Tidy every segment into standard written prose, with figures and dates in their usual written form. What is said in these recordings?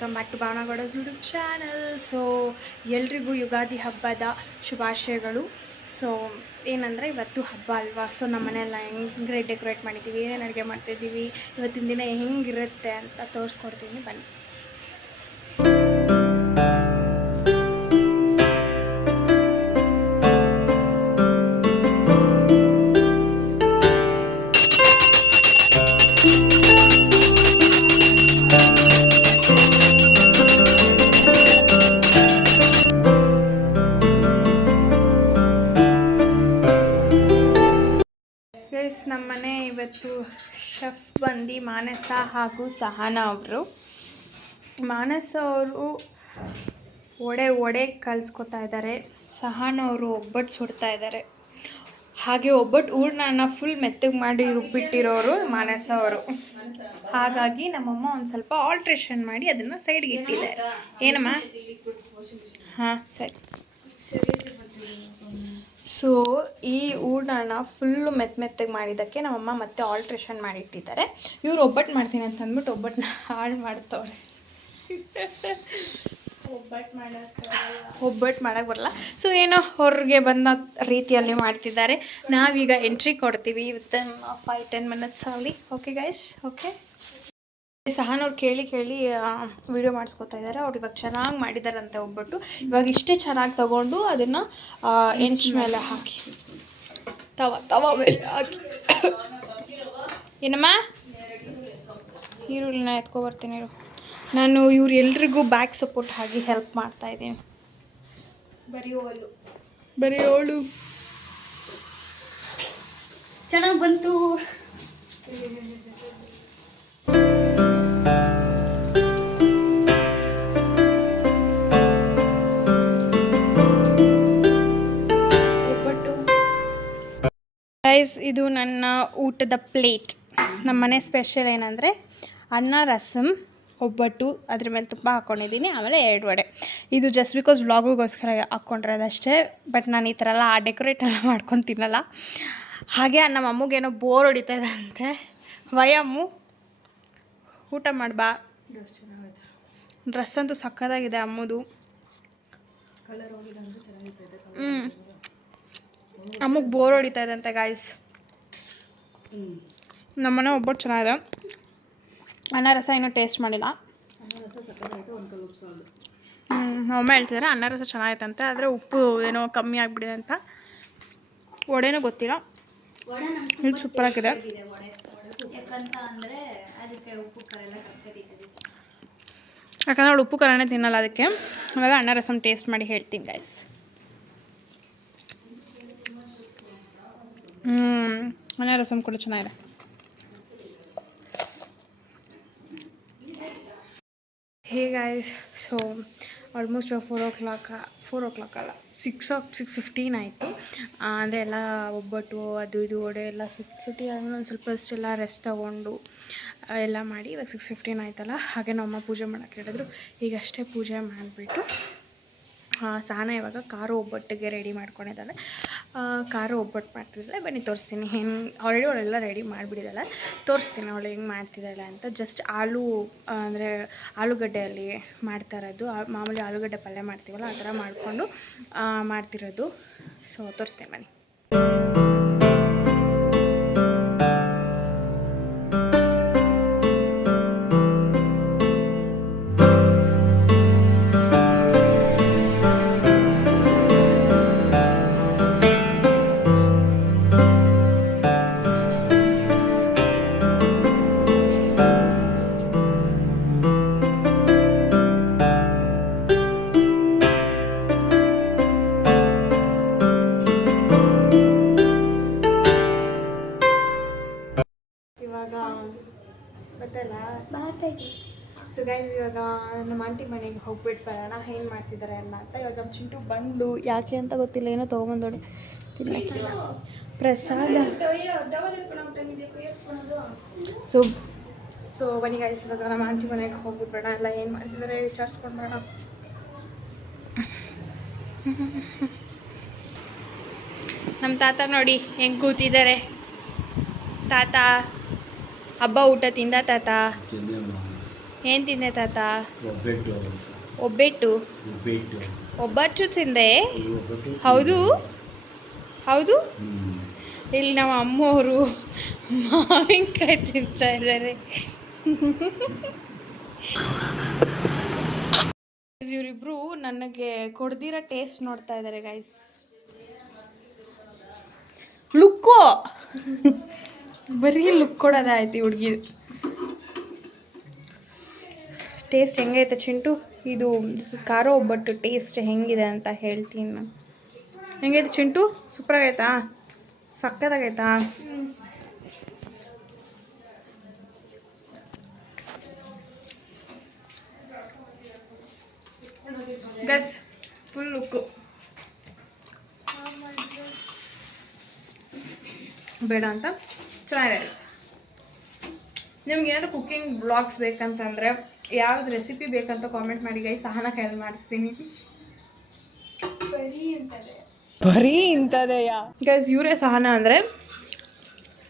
Welcome back to Bhavanagowda's YouTube channel. So ಎಲ್ರಿಗೂ ಯುಗಾದಿ ಹಬ್ಬದ ಶುಭಾಶಯಗಳು. ಸೊ ಏನಂದರೆ ಇವತ್ತು ಹಬ್ಬ ಅಲ್ವಾ, ಸೊ ನಮ್ಮ ಮನೆಯೆಲ್ಲ ಹೆಂಗೆ ಡೆಕೋರೇಟ್ ಮಾಡಿದ್ದೀವಿ, ಏನೇನು ಅಡುಗೆ ಮಾಡ್ತಾಯಿದ್ದೀವಿ, ಇವತ್ತಿನ ದಿನ ಹೆಂಗಿರುತ್ತೆ ಅಂತ ತೋರಿಸ್ಕೊಡ್ತೀನಿ ಬನ್ನಿ. ನಮ್ಮನೆ ಇವತ್ತು ಶೆಫ್ ಬಂದು ಮಾನಸ ಹಾಗೂ ಸಹನಾ ಅವರು. ಮಾನಸ ಅವರು ವಡೆ ಕಲಿಸ್ಕೊತಾ ಇದ್ದಾರೆ, ಸಹನಾ ಅವರು ಒಬ್ಬಟ್ಟು ಸುಡ್ತಾ ಇದ್ದಾರೆ. ಹಾಗೆ ಒಬ್ಬಟ್ಟು ಹೂರ್ಣನ ಫುಲ್ ಮೆತ್ತಗೆ ಮಾಡಿ ರುಬ್ಬಿಟ್ಟಿರೋರು ಮಾನಸ ಅವರು. ಹಾಗಾಗಿ ನಮ್ಮಮ್ಮ ಒಂದು ಸ್ವಲ್ಪ ಆಲ್ಟ್ರೇಷನ್ ಮಾಡಿ ಅದನ್ನು ಸೈಡ್ಗೆ ಇಟ್ಟಿದ್ದಾರೆ. ಏನಮ್ಮ? ಹಾಂ ಸರಿ. ಸೊ ಈ ಹೂರ್ಣನ ಫುಲ್ಲು ಮೆತ್ತಗೆ ಮಾಡಿದ್ದಕ್ಕೆ ನಮ್ಮಮ್ಮ ಮತ್ತೆ ಆಲ್ಟ್ರೇಷನ್ ಮಾಡಿಟ್ಟಿದ್ದಾರೆ. ಇವ್ರು ಒಬ್ಬಟ್ಟು ಮಾಡ್ತೀನಿ ಅಂತ ಅಂದ್ಬಿಟ್ಟು ಒಬ್ಬಟ್ಟನ್ನ ಹಾಳು ಮಾಡ್ತವ್ರೆ. ಒಬ್ಬಟ್ಟು ಮಾಡೋಕ್ಕೆ ಬರಲ್ಲ. ಸೊ ಏನೋ ಹೊರಗೆ ಬಂದ ರೀತಿಯಲ್ಲಿ ಮಾಡ್ತಿದ್ದಾರೆ. ನಾವೀಗ ಎಂಟ್ರಿ ಕೊಡ್ತೀವಿ ವಿತ್ 5-10 ಮಿನಿಟ್ಸಲ್ಲಿ. Okay guys, okay. ಸಹನವ್ರು ಕೇಳಿ ವಿಡಿಯೋ ಮಾಡಿಸ್ಕೊತಾ ಇದ್ದಾರೆ. ಅವ್ರು ಇವಾಗ ಚೆನ್ನಾಗಿ ಮಾಡಿದಾರಂತೆ ಒಬ್ಬಟ್ಟು. ಇವಾಗ ಇಷ್ಟೇ ಚೆನ್ನಾಗಿ ತೊಗೊಂಡು ಅದನ್ನು ಹೆಂಚು ಮೇಲೆ ಹಾಕಿ ತವ ಮೇಲೆ ಹಾಕಿ. ಏನಮ್ಮ? ಈರುಳ್ಳಿನ ಎತ್ಕೊಬರ್ತೀನಿ ಇರು. ನಾನು ಇವ್ರು ಎಲ್ರಿಗೂ ಬ್ಯಾಕ್ ಸಪೋರ್ಟ್ ಆಗಿ ಹೆಲ್ಪ್ ಮಾಡ್ತಾ ಇದ್ದೀನಿ. ಬರೀ ಓಳು ಚೆನ್ನಾಗಿ ಬಂತು. ಗೈಸ್, ಇದು ನನ್ನ ಊಟದ ಪ್ಲೇಟ್. ನಮ್ಮ ಮನೆ ಸ್ಪೆಷಲ್ ಏನಂದರೆ ಅನ್ನ, ರಸಮ್, ಒಬ್ಬಟ್ಟು, ಅದ್ರ ಮೇಲೆ ತುಪ್ಪ ಹಾಕ್ಕೊಂಡಿದ್ದೀನಿ, ಆಮೇಲೆ 2 ವಡೆ. ಇದು ಜಸ್ಟ್ ಬಿಕಾಸ್ ವ್ಲಾಗಿಗೋಸ್ಕರ ಹಾಕ್ಕೊಂಡಿರೋದಷ್ಟೇ. ಬಟ್ ನಾನು ಈ ಥರ ಎಲ್ಲ ಡೆಕೋರೇಟ್ ಎಲ್ಲ ಮಾಡ್ಕೊಂಡು ತಿನ್ನಲ್ಲ. ಹಾಗೆ ನಮ್ಮ ಅಮ್ಮಗೇನೋ ಬೋರ್ ಹೊಡಿತಾ ಇದ್ದಂತೆ. ವಯಮ್ಮು ಊಟ ಮಾಡ್ಬಾ. ಡ್ರೆಸ್ ಅಂತೂ ಸಕ್ಕತ್ತಾಗಿದೆ ಅಮ್ಮದು. ಅಮ್ಮಗೆ ಬೋರ್ ಹೊಡಿತಾ ಇದ್ದಂತೆ ಗಾಯ್ಸ್. ನಮ್ಮನೆ ಒಬ್ಬಟ್ಟು ಚೆನ್ನಾಗಿದೆ. ಅನ್ನ ರಸ ಇನ್ನೂ ಟೇಸ್ಟ್ ಮಾಡಿಲ್ಲ. ಅಮ್ಮ ಹೇಳ್ತಿದ್ದಾರೆ ಅನ್ನ ರಸ ಚೆನ್ನಾಗೈತಂತೆ, ಆದರೆ ಉಪ್ಪು ಏನೋ ಕಮ್ಮಿ ಆಗಿಬಿಡಿದೆ ಅಂತ. ವಡೆನೂ ಗೊತ್ತಿಲ್ಲ. ಇದು ಸೂಪರಾಗಿದೆ. ಯಾಕಂದರೆ ಅವಳು ಉಪ್ಪು ಖಾರನೇ ತಿನ್ನಲ್ಲ, ಅದಕ್ಕೆ ಆವಾಗ ಅನ್ನ ರಸಮ್ ಟೇಸ್ಟ್ ಮಾಡಿ ಹೇಳ್ತೀನಿ ಗೈಸ್. ಅನ್ನ ರಸಮ್ ಕೂಡ ಚೆನ್ನಾಗಿದೆ. Hey guys, so almost 4 o'clock ಅಲ್ಲ 6:15 ಆಯಿತು. ಅಂದರೆ ಎಲ್ಲ ಒಬ್ಬಟ್ಟು ಅದು ಇದು ವಡೆ ಎಲ್ಲ ಸುತ್ತಿ ಆದಮೇಲೆ ಒಂದು ಸ್ವಲ್ಪ ಅಷ್ಟೆಲ್ಲ ರೆಸ್ಟ್ ತೊಗೊಂಡು ಎಲ್ಲ ಮಾಡಿ ಇವಾಗ 6:15 ಆಯ್ತಲ್ಲ. ಹಾಗೆ ನಮ್ಮ ಪೂಜೆ ಮಾಡೋಕ್ಕೆ ಹೇಳಿದ್ರು. ಈಗಷ್ಟೇ ಪೂಜೆ ಮಾಡಿಬಿಟ್ಟು ಸಹನಾ ಇವಾಗ ಖಾರ ಒಬ್ಬಟ್ಟಿಗೆ ರೆಡಿ ಮಾಡ್ಕೊಂಡಿದ್ದಾಳೆ. ಖಾರ ಒಬ್ಬಟ್ಟು ಮಾಡ್ತಿದ್ದಾಳೆ. ಬನ್ನಿ ತೋರಿಸ್ತೀನಿ. ಆಲ್ರೆಡಿ ಅವಳೆಲ್ಲ ರೆಡಿ ಮಾಡಿಬಿಟ್ಟಿದ್ದಾಳೆ. ತೋರಿಸ್ತೀನಿ ಅವಳು ಹೆಂಗೆ ಮಾಡ್ತಿದ್ದಾಳೆ ಅಂತ. ಜಸ್ಟ್ ಅಂದರೆ ಆಲೂಗಡ್ಡೆಯಲ್ಲಿ ಮಾಡ್ತಾ ಇರೋದು. ಮಾಮೂಲಿ ಆಲೂಗಡ್ಡೆ ಪಲ್ಯ ಮಾಡ್ತೀವಲ್ಲ ಆ ಥರ ಮಾಡಿಕೊಂಡು ಮಾಡ್ತಿರೋದು. ಸೊ ತೋರಿಸ್ತೀನಿ ಬನ್ನಿ. ಸೊ ಗೈಸ್, ಇವಾಗ ನಮ್ಮ ಆಂಟಿ ಮನೆಗೆ ಹೋಗ್ಬಿಟ್ಟು ಬರೋಣ ಏನು ಮಾಡ್ತಿದ್ದಾರೆ ಎಲ್ಲ ಅಂತ. ಇವಾಗ ನಮ್ಮ ಚಿಂಟು ಬಂದು ಯಾಕೆ ಅಂತ ಗೊತ್ತಿಲ್ಲ ಏನೋ ತೊಗೊಂಬಂದೋಡಿ ತಿನ್ನಕ್ಕೆ ಪ್ರಸಾದ. ಸೊ ಬನ್ನಿ ಗೈಸ್, ಇವಾಗ ನಮ್ಮ ಆಂಟಿ ಮನೆಗೆ ಹೋಗ್ಬಿಟ್ಟು ಬರೋಣ. ಎಲ್ಲ ಏನು ಮಾಡ್ತಿದ್ದಾರೆ ವಿಚಾರಿಸ್ಕೊಂಡು ಬರೋಣ. ನಮ್ಮ ತಾತ ನೋಡಿ ಹೆಂಗೆ ಕೂತಿದ್ದಾರೆ. ತಾತ ಹಬ್ಬ ಊಟ ತಿಂದ ತಾತ? ಏನು ತಿಂದೆ ತಾತ? ಒಬ್ಬಟ್ಟು. ಒಬ್ಬಟ್ಟು? ಒಬ್ಬಟ್ಟು. ಒಬ್ಬಟ್ಟು ತಿಂದೆ? ಹೌದು ಹೌದು. ಇಲ್ಲಿ ನಮ್ಮ ಅಮ್ಮವರು ಮಾವಿನಕಾಯಿ ತಿಂತಾ ಇದ್ದಾರೆ. ಇವರಿಬ್ರು ನನಗೆ ಕೊಡ್ದಿರೋ ಟೇಸ್ಟ್ ನೋಡ್ತಾ ಇದ್ದಾರೆ ಗೈಸ್. ಲುಕ್ಕು ಬರೀ ಲುಕ್ ಕೊಡೋದಾಯ್ತು ಈ ಹುಡುಗಿ. ಟೇಸ್ಟ್ ಹೆಂಗೈತೆ ಚಿಂಟು? ಇದು ಖಾರ ಒಬ್ಬಟ್ಟು ಟೇಸ್ಟ್ ಹೆಂಗಿದೆ ಅಂತ ಹೇಳ್ತೀನಿ ನಾನು. ಹೆಂಗೈತೆ ಚಿಂಟು? ಸೂಪರಾಗೈತಾ? ಸಕ್ಕತ್ತಾಗೈತಾ? ಗಸ್ ಫುಲ್ ಲುಕ್ಕು ಬೇಡ ಅಂತ ಚೆನ್ನಾಗಿದೆ. ನಿಮ್ಗೆ ಏನಾದ್ರು ಕುಕ್ಕಿಂಗ್ ಬ್ಲಾಗ್ಸ್ ಬೇಕಂತಂದರೆ ಯಾವ್ದು ರೆಸಿಪಿ ಬೇಕಂತ ಕಾಮೆಂಟ್ ಮಾಡಿ ಗೈ. ಸಹನ ಕೈಯಲ್ಲಿ ಮಾಡಿಸ್ತೀನಿ. ಬರೀ ಇಂಥದೆಯಾ ಗೈಸ್? ಇವರೇ ಸಹನ ಅಂದರೆ,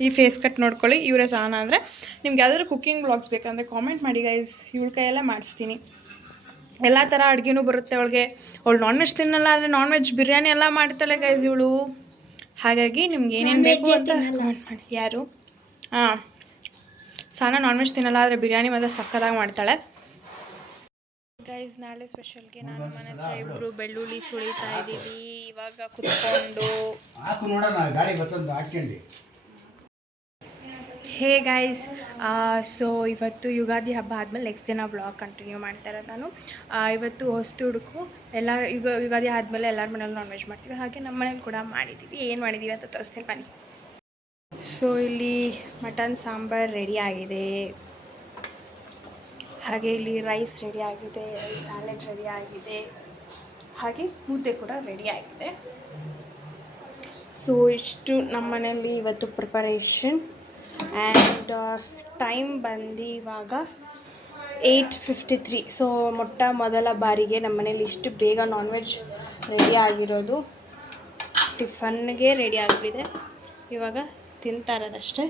ಈ ಫೇಸ್ ಕಟ್ ನೋಡ್ಕೊಳ್ಳಿ, ಇವರೇ ಸಹನ ಅಂದರೆ. ನಿಮ್ಗೆ ಯಾವ್ದಾದ್ರು ಕುಕ್ಕಿಂಗ್ ಬ್ಲಾಗ್ಸ್ ಬೇಕಂದರೆ ಕಾಮೆಂಟ್ ಮಾಡಿ ಗೈಸ್. ಇವಳ ಕೈಯೆಲ್ಲ ಮಾಡಿಸ್ತೀನಿ. ಎಲ್ಲ ಥರ ಅಡುಗೆನೂ ಬರುತ್ತೆ ಅವಳಿಗೆ. ಅವಳು ನಾನ್ ವೆಜ್ ತಿನ್ನಲ್ಲ, ಆದರೆ ನಾನ್ ವೆಜ್ ಬಿರಿಯಾನಿ ಎಲ್ಲ ಮಾಡ್ತಾಳೆ ಗೈಸ್ ಇವಳು. ಹಾಗಾಗಿ ನಿಮ್ಗೆ ಏನೇನು ಬೇಕು ಅಂತ ಕಮೆಂಟ್ ಮಾಡಿ. ಯಾರು? ಹಾಂ, ಸಹನ ನಾನ್ ವೆಜ್ ತಿನ್ನಲ್ಲ, ಆದರೆ ಬಿರಿಯಾನಿ ಮಾತ್ರ ಸಕ್ಕತ್ತಾಗಿ ಮಾಡ್ತಾಳೆ ಗೈಸ್. ನಾಳೆ ಸ್ಪೆಷಲ್ಗೆ ನಾನು ಮನೆ ಹತ್ರ ಇಬ್ಬರು ಬೆಳ್ಳುಳ್ಳಿ ಸುಳಿತಾ ಇದ್ದೀವಿ ಇವಾಗ ಕುತ್ಕೊಂಡು. ಹೇ ಗೈಸ್, ಸೊ ಇವತ್ತು ಯುಗಾದಿ ಹಬ್ಬ ಆದಮೇಲೆ ನೆಕ್ಸ್ಟ್ ದಿನ ವ್ಲಾಗ್ ಕಂಟಿನ್ಯೂ ಮಾಡ್ತಾ ಇರೋದು ನಾನು. ಇವತ್ತು ಹೊಸ್ತು ಹುಡುಕು ಎಲ್ಲ ಯುಗಾದಿ ಆದಮೇಲೆ ಎಲ್ಲರ ಮನೇಲಿ ನಾನ್ ವೆಜ್ ಮಾಡ್ತೀವಿ. ಹಾಗೆ ನಮ್ಮ ಮನೇಲಿ ಕೂಡ ಮಾಡಿದ್ದೀವಿ. ಏನು ಮಾಡಿದ್ದೀವಿ ಅಂತ ತೋರಿಸ್ತೀನಿ ಬನ್ನಿ. ಸೊ ಇಲ್ಲಿ ಮಟನ್ ಸಾಂಬಾರು ರೆಡಿ ಆಗಿದೆ. ಹಾಗೆ ಇಲ್ಲಿ ರೈಸ್ ರೆಡಿ ಆಗಿದೆ, ಸ್ಯಾಲೆಡ್ ರೆಡಿ ಆಗಿದೆ, ಹಾಗೆ ಮುದ್ದೆ ಕೂಡ ರೆಡಿ ಆಗಿದೆ. ಸೊ ಇಷ್ಟು ನಮ್ಮ ಮನೆಯಲ್ಲಿ ಇವತ್ತು ಪ್ರಿಪರೇಷನ್. ಆ್ಯಂಡ್ ಟೈಮ್ ಬಂದು ಇವಾಗ 8:53. ಸೊ ಮೊದಲ ಬಾರಿಗೆ ನಮ್ಮ ಮನೇಲಿ ಇಷ್ಟು ಬೇಗ ನಾನ್ ವೆಜ್ ರೆಡಿ ಆಗಿರೋದು. ಟಿಫನ್ಗೆ ರೆಡಿ ಆಗಿಬಿಟ್ಟಿದೆ, ಇವಾಗ ತಿಂತಾ ಇರೋದಷ್ಟೇ.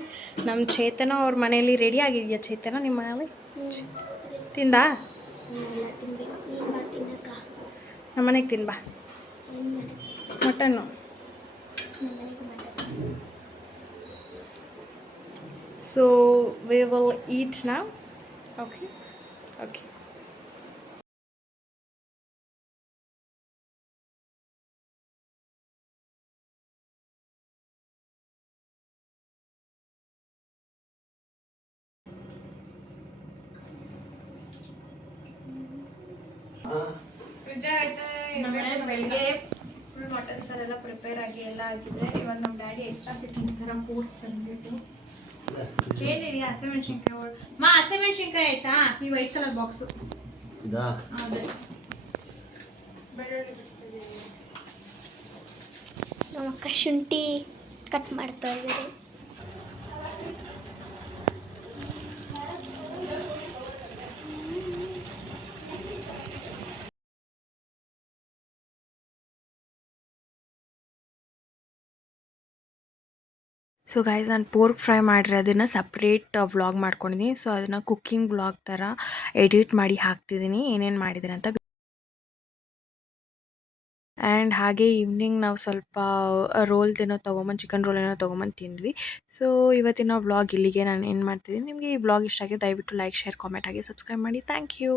ನಮ್ಮ ಚೇತನ ಅವ್ರ ಮನೇಲಿ ರೆಡಿ ಆಗಿದೆಯಾ? ಚೇತನ ನಿಮ್ಮ ಮನೇಲಿ ತಿಂದಾ? ನಮ್ಮ ಮನೆಗೆ ತಿನ್ಬಾ ಮಟನ್ನು. So we will eat now. Okay okay. ಬೆಳಿಗ್ಗೆ ಫುಲ್ ಮಟನ್ ಸಾರ್ ಎಲ್ಲ ಪ್ರಿಪೇರ್ ಆಗಿ ಎಲ್ಲ ಆಗಿದೆ. ಇವಾಗ ನಮ್ಮ ಡ್ಯಾಡಿ ಎಕ್ಸ್ಟ್ರಾ ಫಿಟ್ಟಿಂಗ್ ಥರ ಪೋರ್ಟ್ ತಂದ್ಬಿಟ್ಟು ಏನಿದೆ ಹಸಿಮೆಣ್ಸಿನ್ಕಾಯಿ. ಹಸಿಮೆಣ್ಸಿನ್ಕಾಯಿ ಆಯ್ತಾ? ಈ ವೈಟ್ ಕಲರ್ ಬಾಕ್ಸು ಅದೇ ಬೆಳ್ಳುಳ್ಳಿ ಬಿಡಿಸ್ತಿದ್ದೀವಿ. ನಮ್ಮ ಅಕ್ಕ ಶುಂಠಿ ಕಟ್ ಮಾಡ್ತಾ ಇದ್ದಾರೆ. ಸೊ ಗೈಸ್, ನಾನು ಪೋರ್ಕ್ ಫ್ರೈ ಮಾಡಿರೋದನ್ನು ಸಪ್ರೇಟ್ ವ್ಲಾಗ್ ಮಾಡ್ಕೊಂಡಿದ್ದೀನಿ. ಸೊ ಅದನ್ನು ಕುಕ್ಕಿಂಗ್ ವ್ಲಾಗ್ ಥರ ಎಡಿಟ್ ಮಾಡಿ ಹಾಕ್ತಿದ್ದೀನಿ, ಏನೇನು ಮಾಡಿದ್ದೀನಿ ಅಂತ. ಆ್ಯಂಡ್ ಹಾಗೆ ಈವ್ನಿಂಗ್ ನಾವು ಸ್ವಲ್ಪ ರೋಲ್ಸ್ ಏನೋ ತೊಗೊಂಬಂದು, ಚಿಕನ್ ರೋಲ್ ಏನೋ ತೊಗೊಂಬಂದು ತಿಂದ್ವಿ. ಸೊ ಇವತ್ತಿನ ವ್ಲಾಗ್ ಇಲ್ಲಿಗೆ ನಾನು ಏನು ಮಾಡ್ತಿದ್ದೀನಿ. ನಿಮಗೆ ಈ ವ್ಲಾಗ್ ಇಷ್ಟ ಆಗಿದೆ ದಯವಿಟ್ಟು ಲೈಕ್, ಶೇರ್, ಕಾಮೆಂಟ್ ಹಾಗೆ ಸಬ್ಸ್ಕ್ರೈಬ್ ಮಾಡಿ. Thank you.